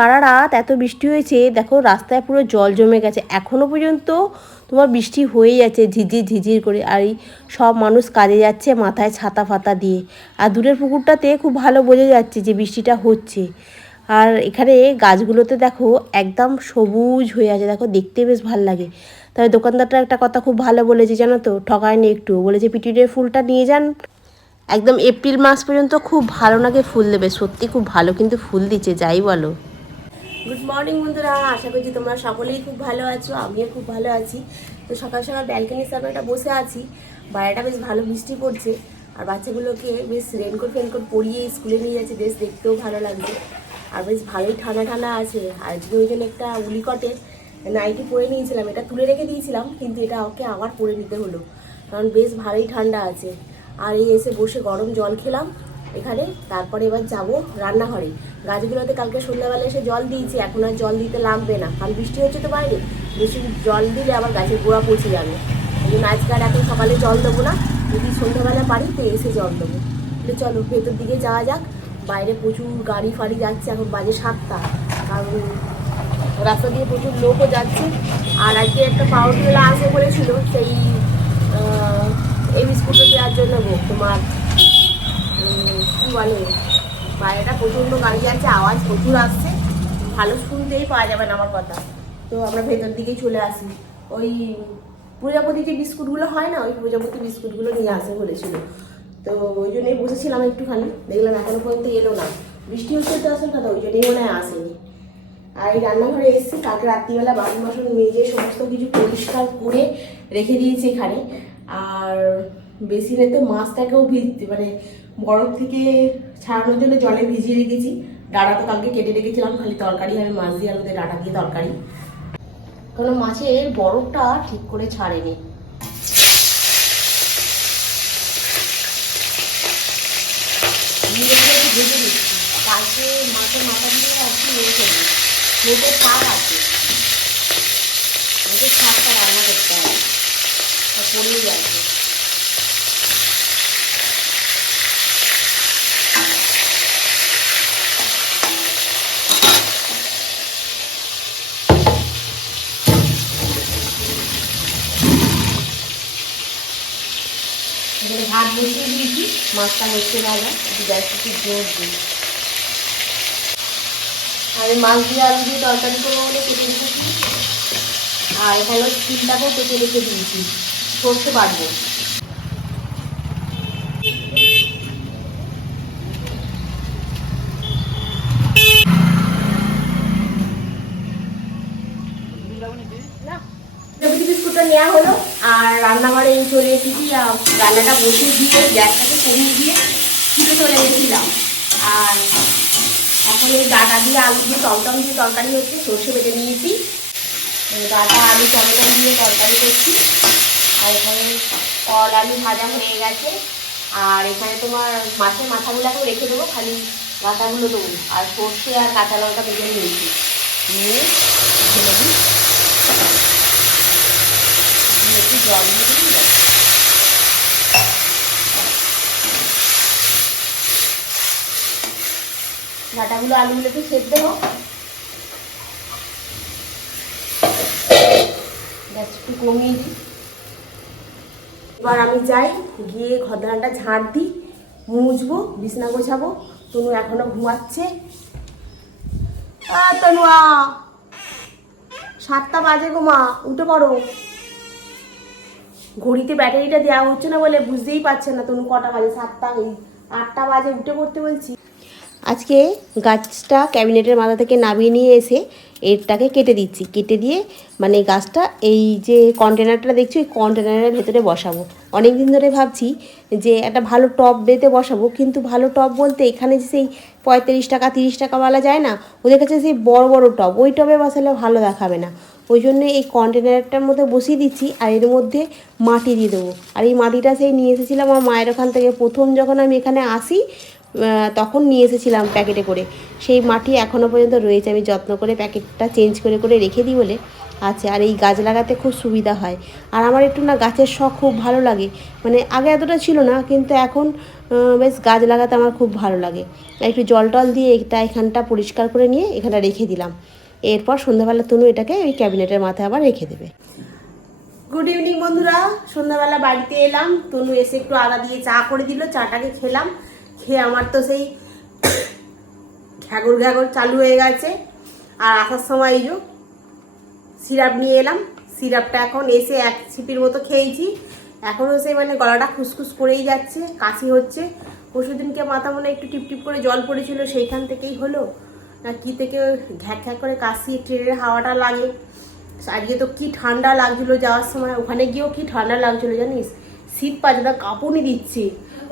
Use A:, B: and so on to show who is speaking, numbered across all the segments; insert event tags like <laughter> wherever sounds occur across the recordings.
A: সারা রাত এত বৃষ্টি হয়েছে, দেখো রাস্তায় পুরো জল জমে গেছে। এখনও পর্যন্ত তোমার বৃষ্টি হয়েই যাচ্ছে ঝিঝির ঝিঝির করে। আর এই সব মানুষ কাজে যাচ্ছে মাথায় ছাতা ফাতা দিয়ে। আর দূরের পুকুরটাতে খুব ভালো বোঝা যাচ্ছে যে বৃষ্টিটা হচ্ছে। আর এখানে গাছগুলোতে দেখো একদম সবুজ হয়ে আছে, দেখো দেখতে বেশ ভালো লাগে। তবে দোকানদারটা একটা কথা খুব ভালো বলেছে, জানো তো? ঠকায়নি একটু। বলেছে পিটুনের ফুলটা নিয়ে যান। একদম এপ্রিল মাস পর্যন্ত খুব ভালো নাকে ফুল দেবে, সত্যি খুব ভালো। কিন্তু ফুল দিচ্ছে, যাই বলো। গুড মর্নিং বন্ধুরা। আশা করছি তোমরা সকলেই খুব ভালো আছো, আমিও খুব ভালো আছি। তো সকাল সকাল ব্যালকনির সামনে একটা বসে আছি। বাইরেটা বেশ ভালো বৃষ্টি পড়ছে। আর বাচ্চাগুলোকে বেশ রেনকোট ফেনকোট পরিয়ে স্কুলে নিয়ে যাচ্ছে। বেশ দেখতেও ভালো লাগছে। আর বেশ ভালোই ঠান্ডা ঠান্ডা আছে। আর ওই জন্য একটা উলিকটের নাইটি পরে নিয়েছিলাম। এটা তুলে রেখে দিয়েছিলাম, কিন্তু এটা ওকে আবার পরে নিতে হলো। কারণ বেশ ভালোই ঠান্ডা আছে। আর এই এসে বসে গরম জল খেলাম। এখানে, তারপরে এবার যাব রান্নাঘরে। গাছগুলোতে কালকে সন্ধ্যাবেলা এসে জল দিয়েছি, এখন আর জল দিতে লাগবে না। কারণ বৃষ্টি হচ্ছে তো বাইরে, বেশি জল দিলে আবার গাছের গোড়া পৌঁছে যাবে। এই জন্য এখন সকালে জল দেবো না। যদি সন্ধ্যাবেলা পারি, তো এসে জল দেবো। তো চলো, ভেতর দিকে যাওয়া যাক। বাইরে প্রচুর গাড়ি ফাড়ি যাচ্ছে, এখন বাজে সাতটা। কারণ রাস্তা দিয়ে প্রচুর লোকও যাচ্ছে। আর আজকে একটা পাউরুটিওয়ালা আসে বলেছিল, সেই এই বিস্কুটটা দেওয়ার জন্য তোমার বলে। বাইরেটা প্রচণ্ড গাড়ি যাচ্ছে, আওয়াজ প্রচুর আসছে। ভালো শুনতেই পাওয়া যাবে না আমার কথা। তো আমরা ভেতর দিকেই চলে আসি। ওই প্রজাপতি যে বিস্কুটগুলো হয় না, ওই প্রজাপতি বিস্কুটগুলো নিয়ে আসে বলেছিল। তো ওই জন্যই বসেছিলাম একটুখানি। দেখলাম এখনও পর্যন্ত এলো না। বৃষ্টি হচ্ছে তো আসার কথা, ওই জন্যই মনে হয় আসেনি। আর এই রান্নাঘরে এসেছি, কালকে রাত্রিবেলা বাসন বাসন মেজে সমস্ত কিছু পরিষ্কার করে রেখে দিয়েছি এখানে। আর বেসিনেতে মাছটাকেও ভিজতে মানে বরফ থেকে ছাড়ানোর জন্য জলে ভিজিয়ে রেখেছি। ডাটা তো কালকে কেটে রেখেছিলাম, খালি তরকারি হবে মাছ দিয়ে আলুতে ডাটা দিয়ে তরকারি। কারণ মাছের বরফটা ঠিক করে ছাড়েনি। ভেজে নিচ্ছি কালকে মাছের মাথা রেখে দিই শাক আছে। মেটের শাকটা রান্না করতে হবে। পড়েই যাচ্ছে। ভাত বসিয়ে দিয়েছি, মাছটা হচ্ছে একটু গ্যাসটা একটু জোর দিই। আমি মাছ দিয়ে আলু দিয়ে তরকারি করব বলে কেটে রেখেছি। আর এখানে তিনটাকেও কেটে রেখে দিয়েছি। সরষে বাটবো। আর রান্নাঘরে চলে এসেছি রান্নাটা বসিয়ে দিয়ে গ্যাসটাকে কমিয়ে দিয়ে ছুটে চলে গেছিলাম। আর এখন এই ডাটা দিয়ে আলু দিয়ে টমটম দিয়ে তরকারি হচ্ছে, সর্ষে বেটে নিয়েছি। ডাটা, আলু টমটম দিয়ে তরকারি করছি। আর এখানে কল আলু ভাজা হয়ে গেছে। আর এখানে তোমার মাছের মাথাগুলোকেও রেখে দেবো, খালি মাথাগুলো দেবো আর সর্ষে আর কাঁচা লঙ্কা ভেজে নিয়েছি। নিয়ে ঢেলে দিই দিয়ে একটু জল দিয়ে। ডাটাগুলো আলুগুলোকে সেদ্ধ হোক। গ্যাস একটু কমিয়ে দিই। এবার আমি যাই, গিয়ে ঘরদানটা ঝাড় দিই, মুছবো, বিছনা গোছাবো। তনু এখনও ঘুমাচ্ছে। তনুয়া! সাতটা বাজে গো মা, উঠে পড়ো। ঘড়িতে ব্যাটারিটা দেওয়া হচ্ছে না বলে বুঝতেই পারছে না তনু কটা বাজে? সাতটা আটটা বাজে, উঠে পড়তে বলছি। আজকে গাছটা ক্যাবিনেটের মাথা থেকে নামিয়ে নিয়ে এসে এরটাকে কেটে দিচ্ছি। কেটে দিয়ে মানে গাছটা, এই যে কন্টেনারটা দেখছি ওই কন্টেনারের ভেতরে বসাবো। অনেক দিন ধরে ভাবছি যে একটা ভালো টব বেতে বসাবো, কিন্তু ভালো টব বলতে এখানে যে সেই পঁয়ত্রিশ টাকা, তিরিশ টাকা বলা যায় না, ওদের কাছে সেই বড় বড় টব, ওই টবে বসালে ভালো দেখাবে না। ওই জন্য এই কন্টেনারটার মধ্যে বসিয়ে দিচ্ছি আর এর মধ্যে মাটি দিয়ে দেবো। আর এই মাটিটা সেই নিয়ে এসেছিলাম আমার মায়ের ওখান থেকে। প্রথম যখন আমি এখানে আসি তখন নিয়ে এসেছিলাম প্যাকেটে করে। সেই মাটি এখনও পর্যন্ত রয়েছে। আমি যত্ন করে প্যাকেটটা চেঞ্জ করে করে রেখে দিই বলে আছে। আর এই গাছ লাগাতে খুব সুবিধা হয়। আর আমার একটু না গাছের শখ খুব ভালো লাগে। মানে আগে এতটা ছিল না, কিন্তু এখন বেশ গাছ লাগাতে আমার খুব ভালো লাগে। একটু জল টল দিয়ে এটা এখানটা পরিষ্কার করে নিয়ে এখানটা রেখে দিলাম। এরপর সন্ধ্যাবেলা তনু এটাকে ওই ক্যাবিনেটের মাথায় আবার রেখে দেবে। গুড ইভিনিং বন্ধুরা। সন্ধ্যাবেলা বাড়িতে এলাম। তনু এসে একটু আদা দিয়ে চা করে দিল, চাটাকে খেলাম। খেয়ে আমার তো সেই ঘ্যাগর ঘ্যাগর চালু হয়ে গেছে। আর আসার সময় এই সিরাপ নিয়ে এলাম। সিরাপটা এখন এসে এক ছিপির মতো খেয়েছি। এখনও সেই মানে গলাটা খুসখুস করেই যাচ্ছে, কাশি হচ্ছে। পরশু দিনকে মাথা মনে একটু টিপটিপ করে জল পড়েছিল, সেইখান থেকেই হলো। না কি থেকে ঘ্যাক ঘ্যাক করে কাশি ট্রেনের হাওয়াটা লাগে। আজকে তো কি ঠান্ডা লাগছিল যাওয়ার সময়। ওখানে গিয়েও কি ঠান্ডা লাগছিল জানিস? শীত পাচ্ছে তা কাঁপুনি দিচ্ছে।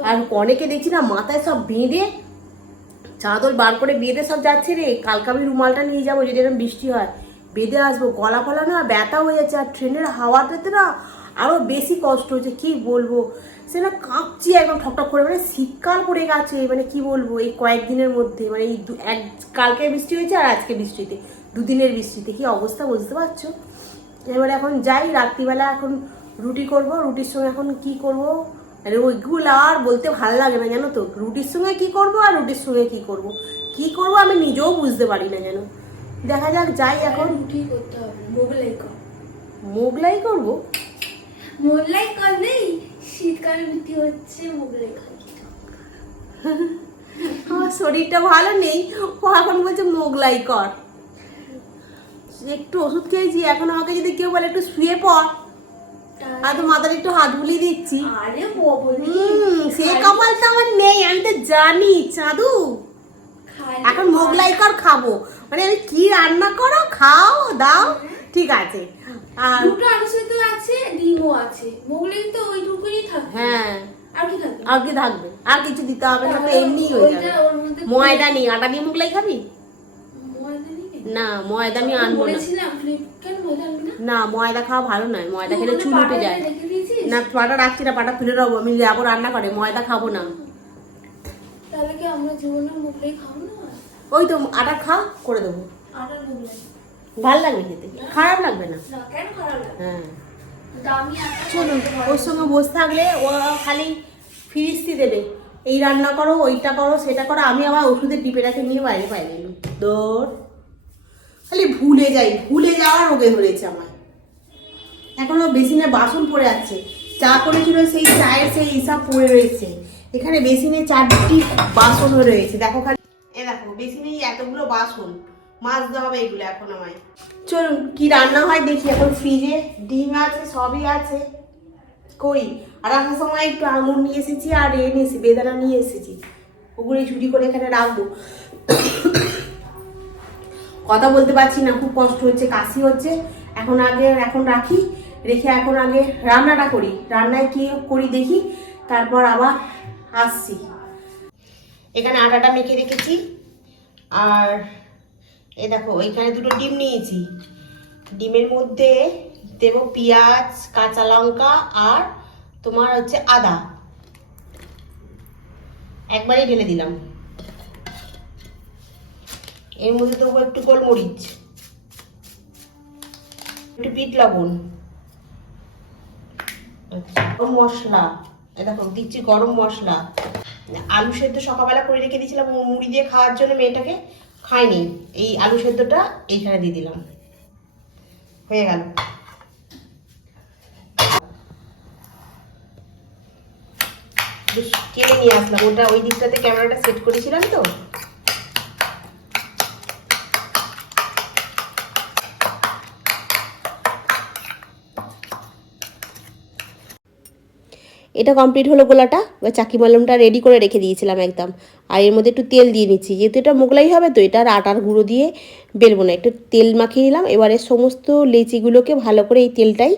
A: আর অনেকে দেখছি না মাথায় সব বেঁধে চাদর বার করে বেঁধে সব যাচ্ছে রে। কালকে আমি রুমালটা নিয়ে যাব, যদি এরকম বৃষ্টি হয়। বেঁধে আসব। গলা ফলা না, ব্যথা হয়ে যাচ্ছে। আর ট্রেনের হাওয়াটাতে না আরও বেশি কষ্ট হচ্ছে কি বলব? সে না কাঁপছি একদম ঠকঠক করে মানে শীতকাল পড়ে গেছে মানে কি বলব? এই কয়েকদিনের মধ্যে মানে এই দু- এক কালকে বৃষ্টি হয়েছে আর আজকে বৃষ্টিতে দুদিনের বৃষ্টিতে কি অবস্থা বুঝতে পারছ? এবার এখন যাই রাত্রিবেলা এখন রুটি করব রুটির সঙ্গে এখন কি করব? আরে ওইগুলো আর বলতে ভালো লাগে না জানো তো? রুটির সঙ্গে কি করব আর রুটির সঙ্গে কি করব? কি করব আমি নিজেও বুঝতে পারি না জানো? দেখা যাক যাই এখন।
B: রুটি করতে হবে মোগলাই কর
A: মোগলাই করব?
B: মোগলাই নেই শীতকালে রুটি হচ্ছে মোগলাই খাই
A: আমার শরীরটা ভালো নেই ও এখন বলছে মোগলাই কর। একটু ওষুধ খেয়েছি এখন আমাকে যদি কেউ বলে একটু শুয়ে পড়। আর তো মাথার একটু হাত বুলিয়ে দিচ্ছি।
B: আরে
A: হুম সে কপাল তো আমার নেই আমি তো জানি চাঁদু। এখন মোগলাই কর খাব। মানে আমি কি রান্না করো খাও দাও ঠিক আছে। আর
B: দুটো আলু সেদ্ধ আছে ডিমও আছে। মোগলাই তো ওইটুকুই থাকবে।
A: হ্যাঁ।
B: আর কি থাকবে?
A: আর কি থাকবে? আর কিছু দিতে হবে না তো এমনি হয়ে যাবে। ময়দা নেই। আটা দিয়ে মোগলাই খাবি? না ময়দা আমি আনব না।
B: ময়দা না?
A: না ময়দা খাওয়া ভালো নয়। ময়দা খেলে চুল উঠে যায়। না পাটা রাখছি না পাটা খুলে রাখব। আমি যাব রান্না করে ময়দা খাব না।
B: তাহলে কি আমরা জীবনে মোগলাই খাব না?
A: ওই তো আটা খা করে দেবো।
B: আটার মোগলাই
A: ভালো লাগবে খেতে? খারাপ লাগবে না? হ্যাঁ। চলুন ওর সঙ্গে বসে থাকলে ও খালি ফিরিস্তি দেবে। এই রান্না করো ওইটা করো সেটা করো আমি আবার ওষুধের ডিপেটাকে নিয়ে বাইরে বাইরে এলুম দৌড়। খালি ভুলে যাই ভুলে যাওয়ার রোগে ধরেছে আমার এখনও বেসিনে বাসন পড়ে আছে। চা করেছিল সেই চায়ের সেই হিসাব পড়ে রয়েছে। এখানে বেসিনে চারটি বাসন রয়েছে। দেখো খালি। এ দেখো বেসিনে এতগুলো বাসন। মাজতে হবে এগুলো এখন আমায়। চলুন, কি রান্না হয় দেখি, এখন ফ্রিজে ডিম আছে, সবই আছে। কই? আর আসার সময় একটু আঙুর নিয়ে এসেছি আর এ নিয়ে এসেছি, বেদানা নিয়ে এসেছি। ওগুলো ঝুড়ি করে এখানে রাখব। কথা বলতে পারছি না, খুব কষ্ট হচ্ছে, কাশি হচ্ছে। এখন আগে, এখন রাখি, রেখে এখন আগে রান্নাটা করি। রান্নায় কি করি দেখি, তারপর আবার আসছি। এখানে আটাটা মেখে রেখেছি, আর এ দেখো এখানে দুটো ডিম নিয়েছি। ডিমের মধ্যে দেব পেঁয়াজ কাঁচা লঙ্কা আর তোমার হচ্ছে আদা। একবারই ঢেলে দিলাম। এর মধ্যে দেবো একটু গোলমরিচ একটু বিট লবণ আচ্ছা, গরম মশলা। দেখো দিচ্ছি গরম মশলা। আলু সেদ্ধ সকালবেলা করে রেখে দিয়েছিলাম মুড়ি দিয়ে খাওয়ার জন্য মেয়েটাকে। খাইনি, এই আলু সেদ্ধটা এইখানে দিয়ে দিলাম। হয়ে গেল। কেটে নিয়ে আসলাম। ওটা ওই দিকটাতে ক্যামেরাটা সেট করেছিলাম তো। এটা কমপ্লিট হলো গোলাটা, এবার চাকি মালমটা রেডি করে রেখে দিয়েছিলাম একদম। আর এর মধ্যে একটু তেল দিয়ে নিচ্ছি, যেহেতু এটা মোগলাই হবে, তো এটা আর আটার গুঁড়ো দিয়ে বেলবো না। একটু তেল মাখিয়ে নিলাম, এবারে সমস্ত লেচিগুলোকে ভালো করে এই তেলটাই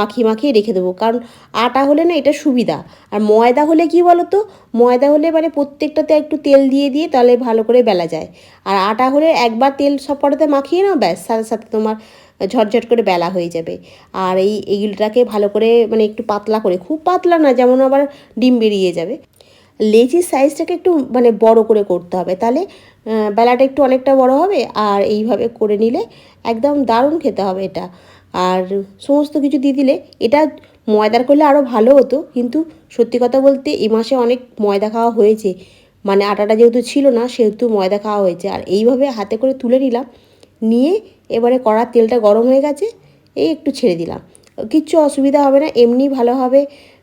A: মাখিয়ে মাখিয়ে রেখে দেবো। কারণ আটা হলে না এটা সুবিধা। আর ময়দা হলে কি বলো তো ময়দা হলে মানে প্রত্যেকটাতে একটু তেল দিয়ে দিয়ে তাহলে ভালো করে বেলা যায়। আর আটা হলে একবার তেল সব কটাতে মাখিয়ে নাও, ব্যাস, সাথে সাথে তোমার ঝটঝট করে বেলা হয়ে যাবে। আর এই এগুলোটাকে ভালো করে মানে একটু পাতলা করে, খুব পাতলা না, যেমন আবার ডিম বেরিয়ে যাবে। লেচির সাইজটাকে একটু মানে বড় করে করতে হবে, তাহলে বেলাটা একটু অনেকটা বড় হবে। আর এইভাবে করে নিলে একদম দারুণ খেতে হবে এটা। আর সমস্ত কিছু দিয়ে দিলে এটা ময়দার করলে আরও ভালো হতো। কিন্তু সত্যি কথা বলতে এই মাসে অনেক ময়দা খাওয়া হয়েছে। মানে আটাটা যেহেতু ছিল না, সেহেতু ময়দা খাওয়া হয়েছে। আর এইভাবে হাতে করে তুলে নিলাম। নিয়ে এবারে কড়ার তেলটা গরম হয়ে গেছে, এই একটু ছেড়ে দিলাম। কিচ্ছু অসুবিধা হবে না, এমনি ভালোভাবে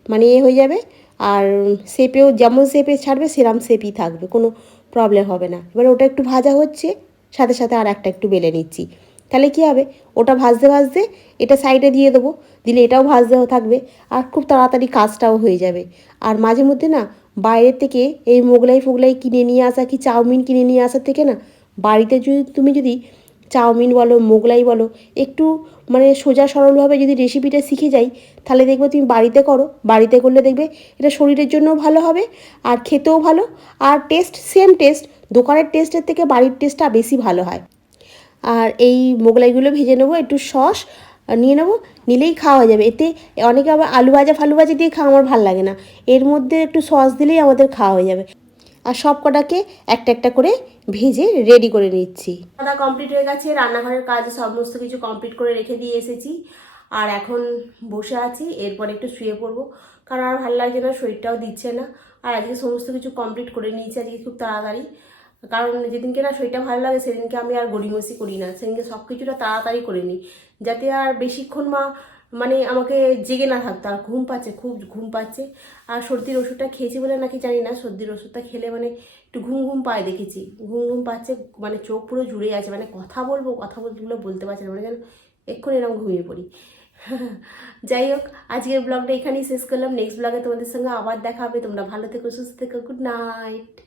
A: মানে এ হয়ে যাবে। আর শেপেও যেমন শেপে ছাড়বে, সেরম শেপই থাকবে, কোনো প্রবলেম হবে না। এবার ওটা একটু ভাজা হচ্ছে, সাথে সাথে আর একটা একটু বেলে নিচ্ছি। তাহলে কী হবে? ওটা ভাজতে ভাজতে এটা সাইডে দিয়ে দেবো। দিলে এটাও ভাজতেও থাকবে আর খুব তাড়াতাড়ি কাজটাও হয়ে যাবে। আর মাঝে মধ্যে না বাইরে থেকে এই মোগলাই ফোগলাই কিনে নিয়ে আসা কি চাউমিন কিনে নিয়ে আসার থেকে না, বাড়িতে যদি তুমি যদি চাউমিন বলো, মোগলাই বলো, একটু মানে সোজা সরলভাবে যদি রেসিপিটা শিখে যাই, তাহলে দেখবে তুমি বাড়িতে করো। বাড়িতে করলে দেখবে এটা শরীরের জন্যও ভালো হবে আর খেতেও ভালো। আর টেস্ট সেম টেস্ট দোকানের টেস্টের থেকে বাড়ির টেস্টটা বেশি ভালো হয়। আর এই মোগলাইগুলো ভেজে নেব, একটু সস নিয়ে নেব, নিলেই খাওয়া যাবে। এতে অনেকে আবার আলু ভাজা, ফালু ভাজা দিয়ে খাওয়া আমার ভালো লাগে না। এর মধ্যে একটু সস দিলেই আমাদের খাওয়া হয়ে যাবে। আর সব কটাকে একটা একটা করে ভেজে রেডি করে নিচ্ছি। খাওয়া কমপ্লিট হয়ে গেছে, রান্নাঘরের কাজ সমস্ত কিছু কমপ্লিট করে রেখে দিয়ে এসেছি। আর এখন বসে আছি, এরপর একটু শুয়ে পড়ব। কারণ আর ভালো লাগছে না, শরীরটাও দিচ্ছে না। আর আজকে সমস্ত কিছু কমপ্লিট করে নিয়েছি, আজকে খুব তাড়াতাড়ি। কারণ যেদিনকে না শরীরটা ভালো লাগে, সেদিনকে আমি আর গড়িমসি করি না। সেদিনকে সব কিছুটা তাড়াতাড়ি করে নিই। যাতে আর বেশিক্ষণ মা মানে আমাকে জেগে না থাকতো। আর ঘুম পাচ্ছে, খুব ঘুম পাচ্ছে। আর সর্দির ওষুধটা খেয়েছি বলে নাকি জানি না, সর্দির ওষুধটা খেলে মানে একটু ঘুম ঘুম পায় দেখেছি। ঘুম ঘুম পাচ্ছে মানে চোখ পুরো জুড়ে আছে। মানে কথা বলব, কথা বলতে বলতে পারছে না। মানে যেন এক্ষুনি এরকম ঘুমিয়ে পড়ি। <laughs> যাই হোক, আজকের ব্লগটা এখানেই শেষ করলাম। নেক্সট ব্লগে তোমাদের সঙ্গে আবার দেখা হবে। তোমরা ভালো থেকো, সুস্থ থেকো গুড নাইট